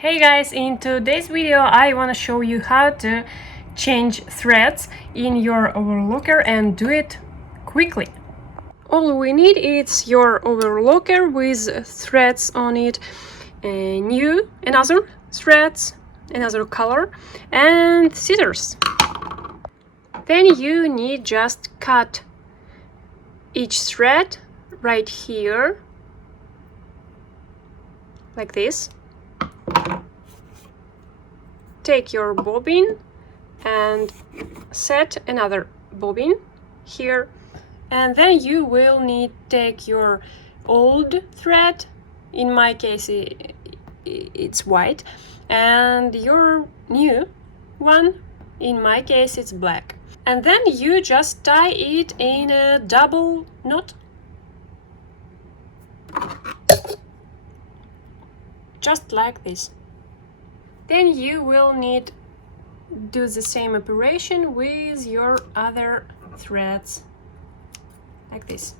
Hey guys, in today's video I want to show you how to change threads in your overlocker and do it quickly. All we need is your overlocker with threads on it, another threads, another color, and scissors. Then you need just cut each thread right here, like this. Take your bobbin and set another bobbin here, and then you will need take your old thread, in my case it's white, and your new one, in my case it's black, and then you just tie it in a double knot, just like this. Then you will need do the same operation with your other threads, like this,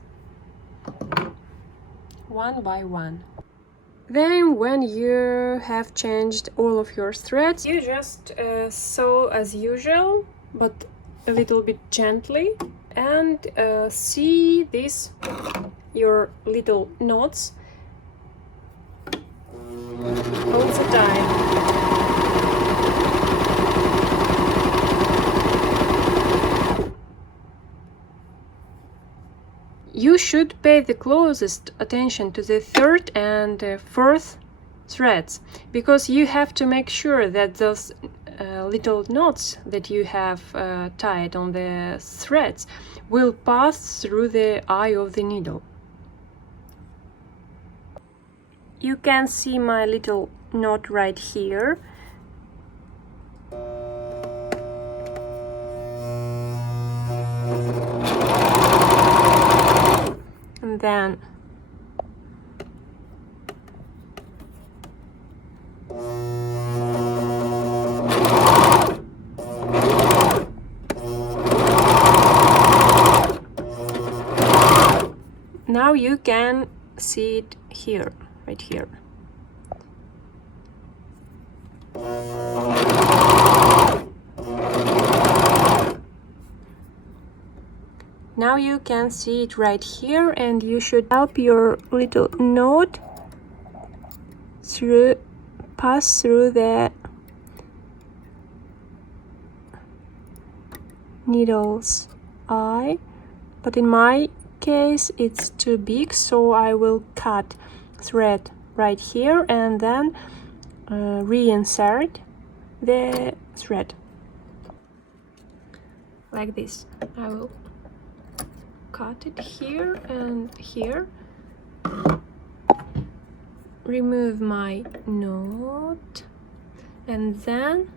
one by one. Then when you have changed all of your threads, you just sew as usual, but a little bit gently, and see this, your little knots all the time. You should pay the closest attention to the third and fourth threads, because you have to make sure that those little knots that you have tied on the threads will pass through the eye of the needle. You can see my little knot right here. And then now you can see it here, right here. Now you can see it right here, and you should help your little knot pass through the needle's eye, but in my case it's too big, so I will cut thread right here and then reinsert the thread like this. I will cut it here and here, remove my knot, and then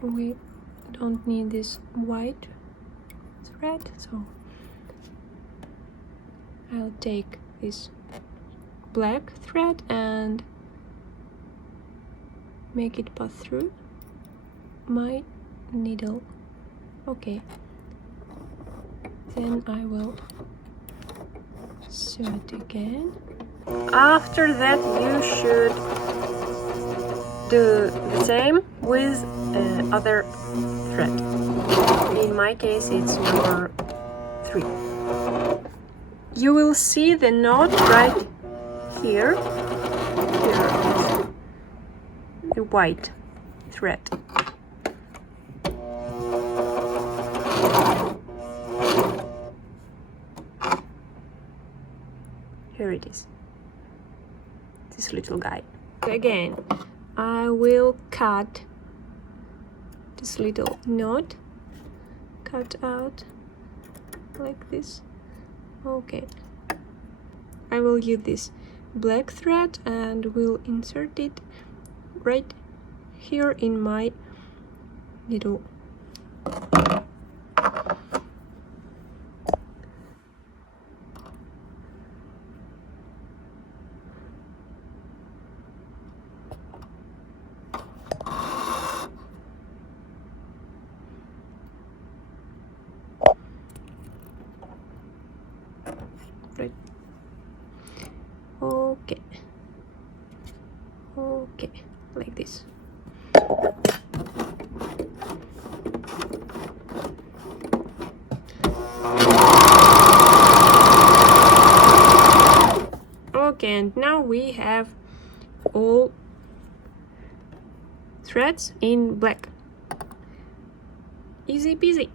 we don't need this white thread, so I'll take this black thread and make it pass through my needle. Okay, then I will sew it again. After that you should do the same with other thread. In my case it's number 3. You will see the knot right here. Here is the white thread. Here it is, this little guy. Again, I will cut this little knot, cut out like this. Okay, I will use this black thread and will insert it right here in my needle. Right Okay. Okay, like this. Okay, and now we have all threads in black. Easy peasy.